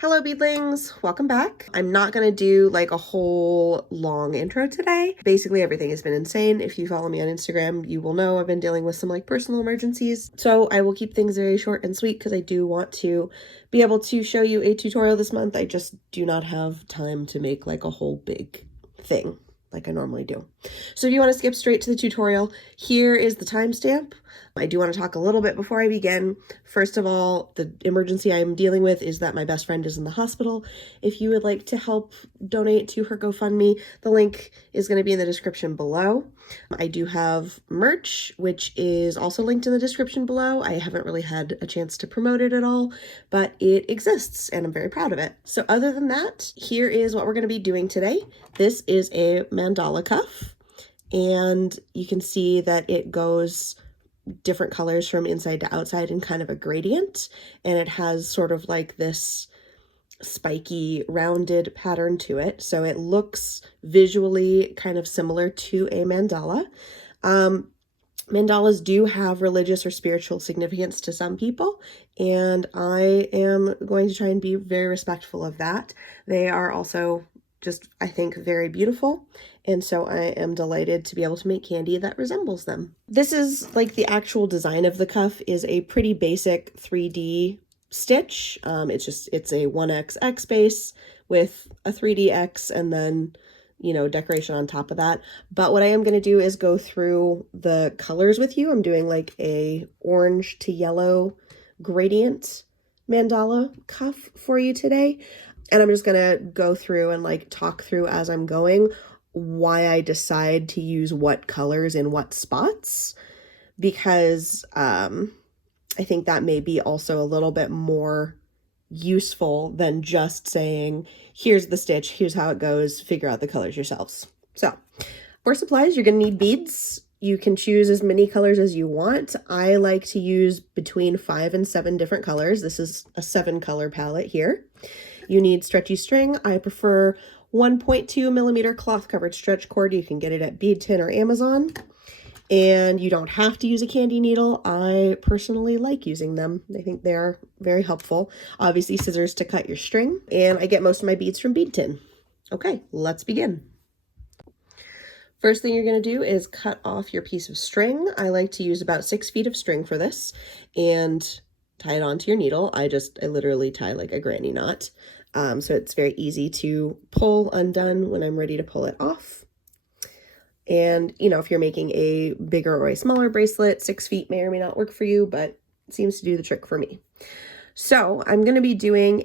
Hello beadlings, welcome back. I'm not gonna do like a whole long intro today. Basically everything has been insane. If you follow me on Instagram, you will know I've been dealing with some like personal emergencies. So I will keep things very short and sweet because I do want to be able to show you a tutorial this month. I just do not have time to make like a whole big thing like I normally do. So if you want to skip straight to the tutorial, here is the timestamp. I do want to talk a little bit before I begin. First of all, the emergency I'm dealing with is that my best friend is in the hospital. If you would like to help donate to her GoFundMe, the link is going to be in the description below. I do have merch, which is also linked in the description below. I haven't really had a chance to promote it at all, but it exists and I'm very proud of it. So other than that, here is what we're going to be doing today. This is a mandala cuff, and you can see that it goes different colors from inside to outside in kind of a gradient, and it has sort of like this spiky rounded pattern to it, so it looks visually kind of similar to a mandala. Mandalas do have religious or spiritual significance to some people, and I am going to try and be very respectful of that. They are also just, I think, very beautiful, and so I am delighted to be able to make candy that resembles them. This is like the actual design of the cuff is a pretty basic 3D stitch. It's a 1XX base with a 3D X and then, you know, decoration on top of that. But what I am going to do is go through the colors with you. I'm doing like a orange to yellow gradient mandala cuff for you today. And I'm just going to go through and like talk through as I'm going why I decide to use what colors in what spots, because I think that may be also a little bit more useful than just saying, here's the stitch, here's how it goes, figure out the colors yourselves. So for supplies, you're going to need beads. You can choose as many colors as you want. I like to use between 5 and 7 different colors. This is a 7 color palette here. You need stretchy string. I prefer 1.2 millimeter cloth covered stretch cord. You can get it at Bead Tin or Amazon. And you don't have to use a candy needle. I personally like using them. I think they're very helpful. Obviously scissors to cut your string. And I get most of my beads from Bead Tin. Okay, let's begin. First thing you're going to do is cut off your piece of string. I like to use about 6 feet of string for this and tie it onto your needle. I literally tie like a granny knot. So it's very easy to pull undone when I'm ready to pull it off. And, you know, if you're making a bigger or a smaller bracelet, 6 feet may or may not work for you, but it seems to do the trick for me. So I'm going to be doing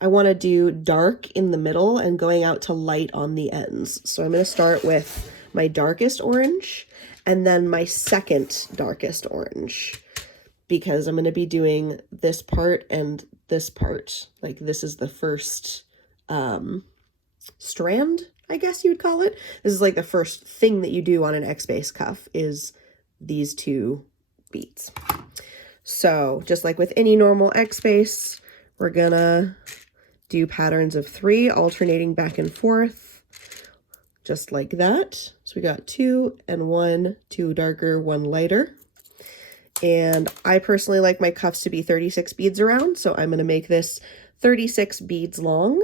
I want to do dark in the middle and going out to light on the ends. So I'm going to start with my darkest orange and then my second darkest orange, because I'm going to be doing this part and this part. Like this is the first strand, I guess you would call it. This is like the first thing that you do on an X-base cuff is these 2 beads. So just like with any normal X-base, we're gonna do patterns of 3 alternating back and forth, just like that. So we got 2 and 1, 2 darker, 1 lighter. And I personally like my cuffs to be 36 beads around, so I'm going to make this 36 beads long.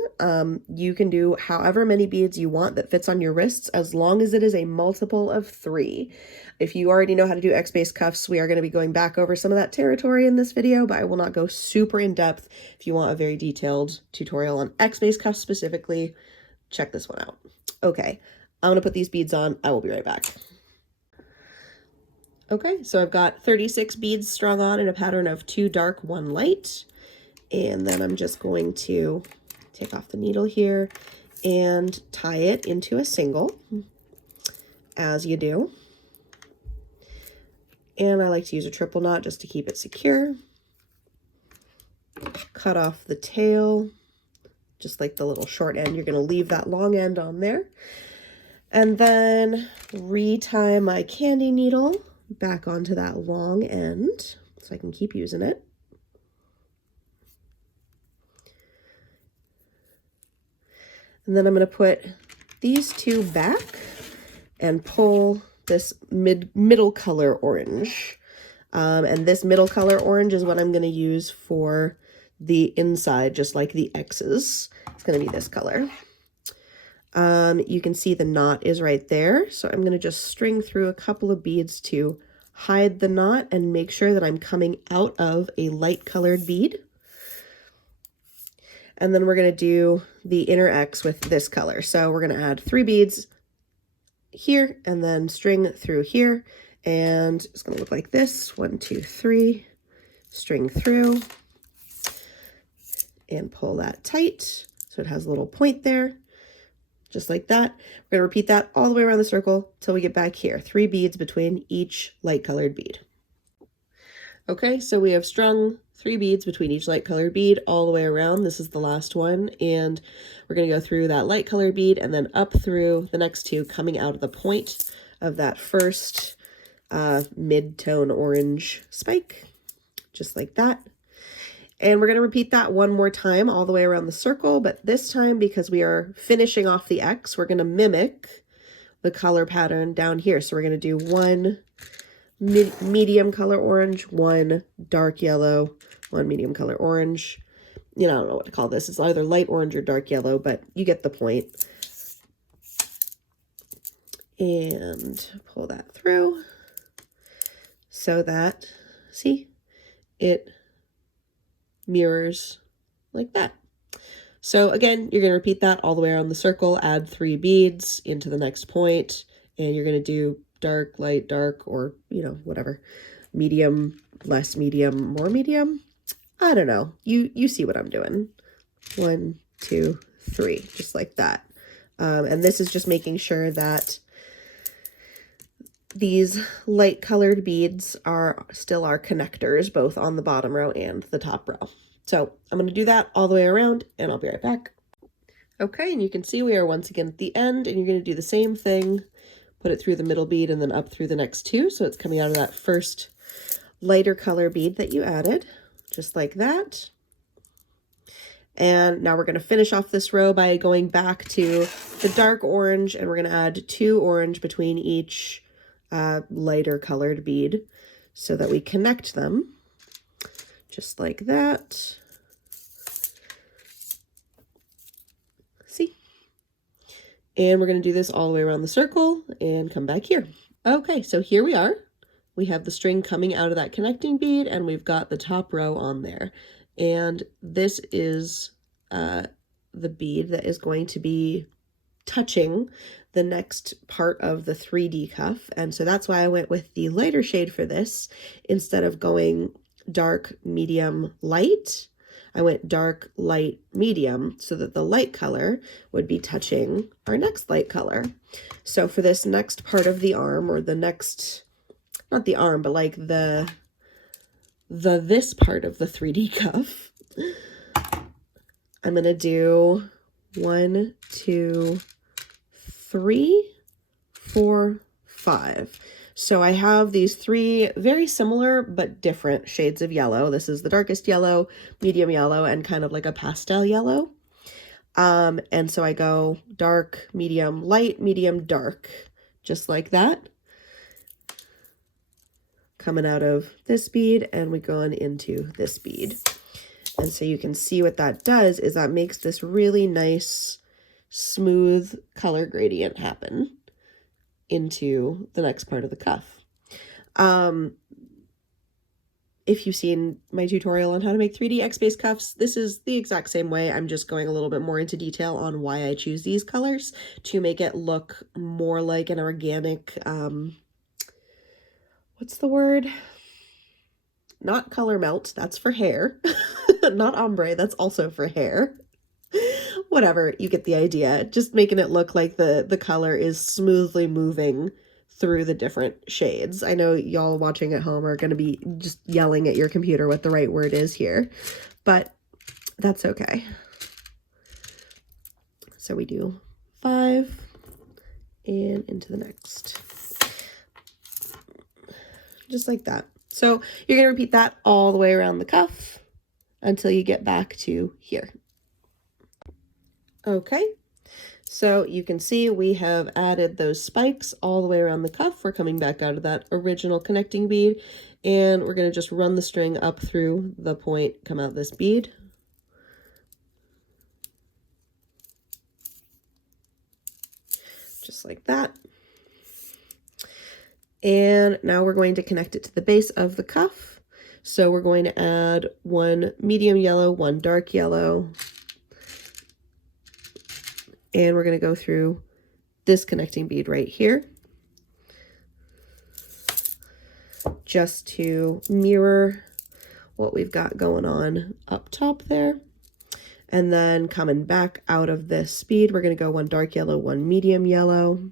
You can do however many beads you want that fits on your wrists, as long as it is a multiple of 3. If you already know how to do X-base cuffs, we are going to be going back over some of that territory in this video, but I will not go super in depth. If you want a very detailed tutorial on X-base cuffs specifically, check this one out. Okay, I'm going to put these beads on. I will be right back. Okay, so I've got 36 beads strung on in a pattern of 2 dark, 1 light. And then I'm just going to take off the needle here and tie it into a single, as you do. And I like to use a triple knot just to keep it secure. Cut off the tail, just like the little short end. You're going to leave that long end on there. And then retie my candy needle back onto that long end so I can keep using it. And then I'm going to put these 2 back and pull this middle color orange. And this middle color orange is what I'm going to use for the inside, just like the X's. It's going to be this color. You can see the knot is right there. So I'm going to just string through a couple of beads to hide the knot and make sure that I'm coming out of a light colored bead. And then we're going to do the inner X with this color. So we're going to add 3 beads here and then string through here. And it's going to look like this. 1, 2, 3, string through and pull that tight. So it has a little point there, just like that. We're going to repeat that all the way around the circle till we get back here. 3 beads between each light colored bead. Okay, so we have strung 3 beads between each light colored bead all the way around. This is the last one, and we're going to go through that light colored bead and then up through the next 2, coming out of the point of that first mid-tone orange spike, just like that. And we're going to repeat that one more time all the way around the circle, but this time, because we are finishing off the X, we're going to mimic the color pattern down here. So we're going to do 1 medium color orange, 1 dark yellow, 1 medium color orange. You know, I don't know what to call this. It's either light orange or dark yellow, but you get the point. And pull that through so that, see, it mirrors like that. So again, you're going to repeat that all the way around the circle, add 3 beads into the next point, and you're going to do dark, light, dark, or, you know, whatever, medium, less medium, more medium. I don't know. You see what I'm doing. 1, 2, 3, just like that. And this is just making sure that these light colored beads are still our connectors, both on the bottom row and the top row. So I'm going to do that all the way around, and I'll be right back. Okay, and you can see we are once again at the end, and you're going to do the same thing. Put it through the middle bead and then up through the next 2. So it's coming out of that first lighter color bead that you added, just like that. And now we're going to finish off this row by going back to the dark orange, and we're going to add 2 orange between each lighter colored bead so that we connect them, just like that. See? And we're going to do this all the way around the circle and come back here. Okay, so here we are. We have the string coming out of that connecting bead, and we've got the top row on there. And this is the bead that is going to be touching the next part of the 3D cuff. And so that's why I went with the lighter shade for this. Instead of going dark, medium, light, I went dark, light, medium, so that the light color would be touching our next light color. So for this next part of the arm, or the next, not the arm, but like this part of the 3D cuff, I'm going to do 1, 2, 3, 4, 5. So I have these 3 very similar but different shades of yellow. This is the darkest yellow, medium yellow, and kind of like a pastel yellow. And so I go dark, medium, light, medium, dark, just like that. Coming out of this bead, and we go on into this bead. And so you can see what that does is that makes this really nice, smooth color gradient happen into the next part of the cuff. If you've seen my tutorial on how to make 3D X-based cuffs, this is the exact same way. I'm just going a little bit more into detail on why I choose these colors to make it look more like an organic, what's the word? Not color melt, that's for hair. Not ombre, that's also for hair. Whatever, you get the idea. Just making it look like the color is smoothly moving through the different shades. I know y'all watching at home are going to be just yelling at your computer what the right word is here, but that's okay. So we do 5 and into the next. Just like that. So you're going to repeat that all the way around the cuff until you get back to here. Okay, so you can see we have added those spikes all the way around the cuff. We're coming back out of that original connecting bead, and we're going to just run the string up through the point, come out this bead, just like that. And now we're going to connect it to the base of the cuff. So we're going to add one medium yellow, one dark yellow, and we're going to go through this connecting bead right here, just to mirror what we've got going on up top there. And then coming back out of this bead, we're going to go one dark yellow, one medium yellow,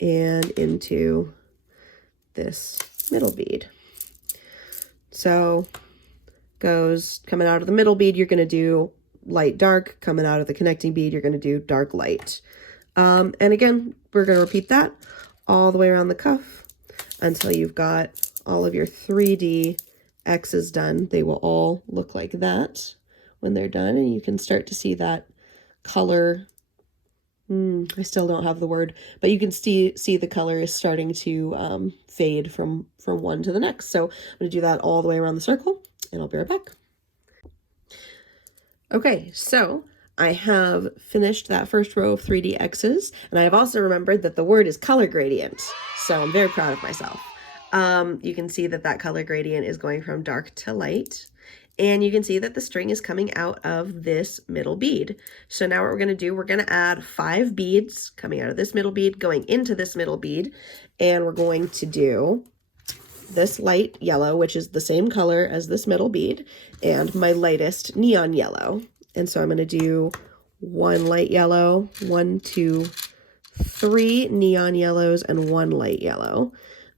and into this middle bead. So goes coming out of the middle bead, you're going to do light dark. Coming out of the connecting bead, you're going to do dark light. And again, we're going to repeat that all the way around the cuff until you've got all of your 3D X's done. They will all look like that when they're done, and you can start to see that color. I still don't have the word, but you can see the color is starting to fade from one to the next. So I'm going to do that all the way around the circle, and I'll be right back. Okay, so I have finished that first row of 3D X's, and I have also remembered that the word is color gradient, so I'm very proud of myself. You can see that color gradient is going from dark to light, and you can see that the string is coming out of this middle bead. So now what we're going to do, we're going to add 5 beads coming out of this middle bead, going into this middle bead, and we're going to do this light yellow, which is the same color as this middle bead, and my lightest neon yellow. And so I'm going to do 1 light yellow, 1, 2, 3 neon yellows, and 1 light yellow.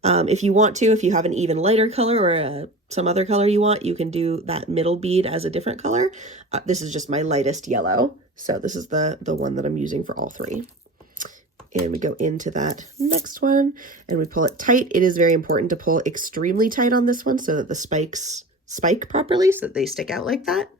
If you want to, if you have an even lighter color or some other color you want, you can do that middle bead as a different color. This is just my lightest yellow, so this is the one that I'm using for all 3. And we go into that next one, and we pull it tight. It is very important to pull extremely tight on this one so that the spikes spike properly, so that they stick out like that.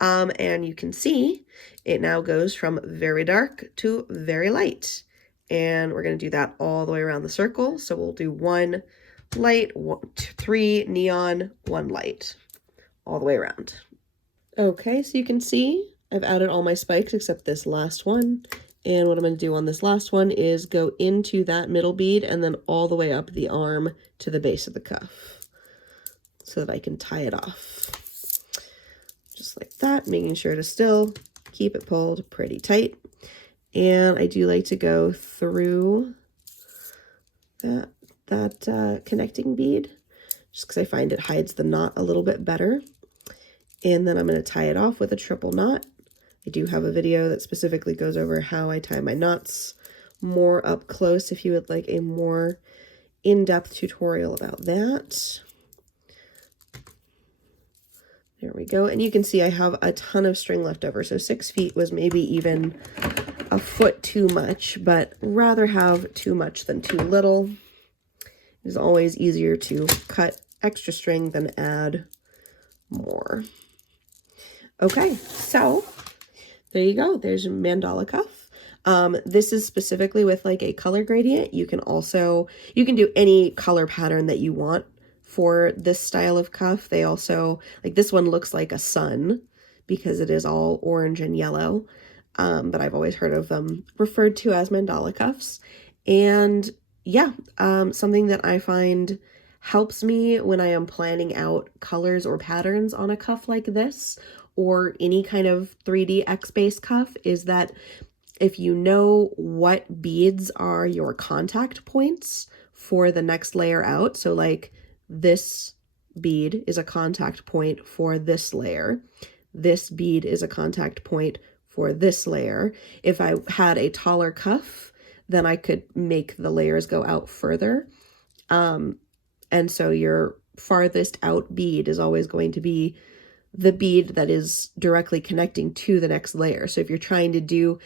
And you can see it now goes from very dark to very light. And we're going to do that all the way around the circle. So we'll do 1 light, 3 neon, 1 light, all the way around. Okay, so you can see I've added all my spikes except this last one. And what I'm going to do on this last one is go into that middle bead and then all the way up the arm to the base of the cuff so that I can tie it off. Just like that, making sure to still keep it pulled pretty tight. And I do like to go through that connecting bead just because I find it hides the knot a little bit better. And then I'm going to tie it off with a triple knot. I do have a video that specifically goes over how I tie my knots more up close if you would like a more in-depth tutorial about that. There we go. And you can see I have a ton of string left over. So 6 feet was maybe even a foot too much, but rather have too much than too little. It's always easier to cut extra string than add more. Okay, so there you go. There's a mandala cuff. This is specifically with like a color gradient. You can do any color pattern that you want for this style of cuff. They also, like this one looks like a sun because it is all orange and yellow. But I've always heard of them referred to as mandala cuffs. And yeah, something that I find helps me when I am planning out colors or patterns on a cuff like this, or any kind of 3D X-based cuff, is that if you know what beads are your contact points for the next layer out, so like this bead is a contact point for this layer, this bead is a contact point for this layer. If I had a taller cuff, then I could make the layers go out further. And so your farthest out bead is always going to be the bead that is directly connecting to the next layer. So if you're trying to do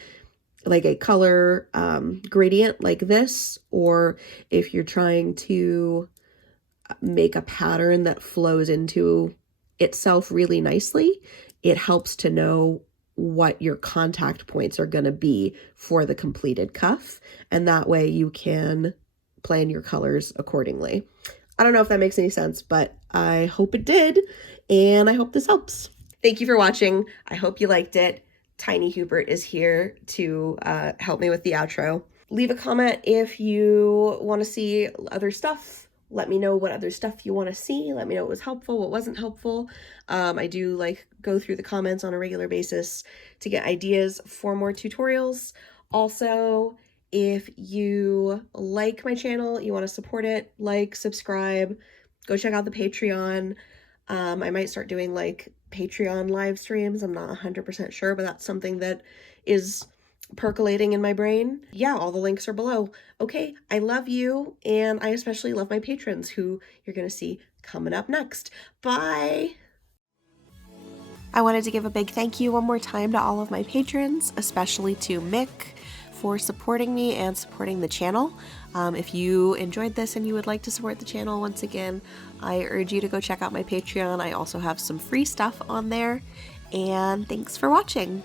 like a color gradient like this, or if you're trying to make a pattern that flows into itself really nicely, it helps to know what your contact points are going to be for the completed cuff, and that way you can plan your colors accordingly. I don't know if that makes any sense, but I hope it did, and I hope this helps. Thank you for watching. I hope you liked it. Tiny Hubert is here to help me with the outro. Leave a comment if you want to see other stuff. Let me know what other stuff you want to see. Let me know what was helpful, what wasn't helpful. I do like go through the comments on a regular basis to get ideas for more tutorials. Also, if you like my channel, you want to support it, like, subscribe, go check out the Patreon. I might start doing like Patreon live streams. I'm not 100% sure, but that's something that is percolating in my brain. Yeah, all the links are below. Okay, I love you, and I especially love my patrons, who you're gonna see coming up next. Bye! I wanted to give a big thank you one more time to all of my patrons, especially to Mick for supporting me and supporting the channel. If you enjoyed this and you would like to support the channel, once again, I urge you to go check out my Patreon. I also have some free stuff on there, and thanks for watching.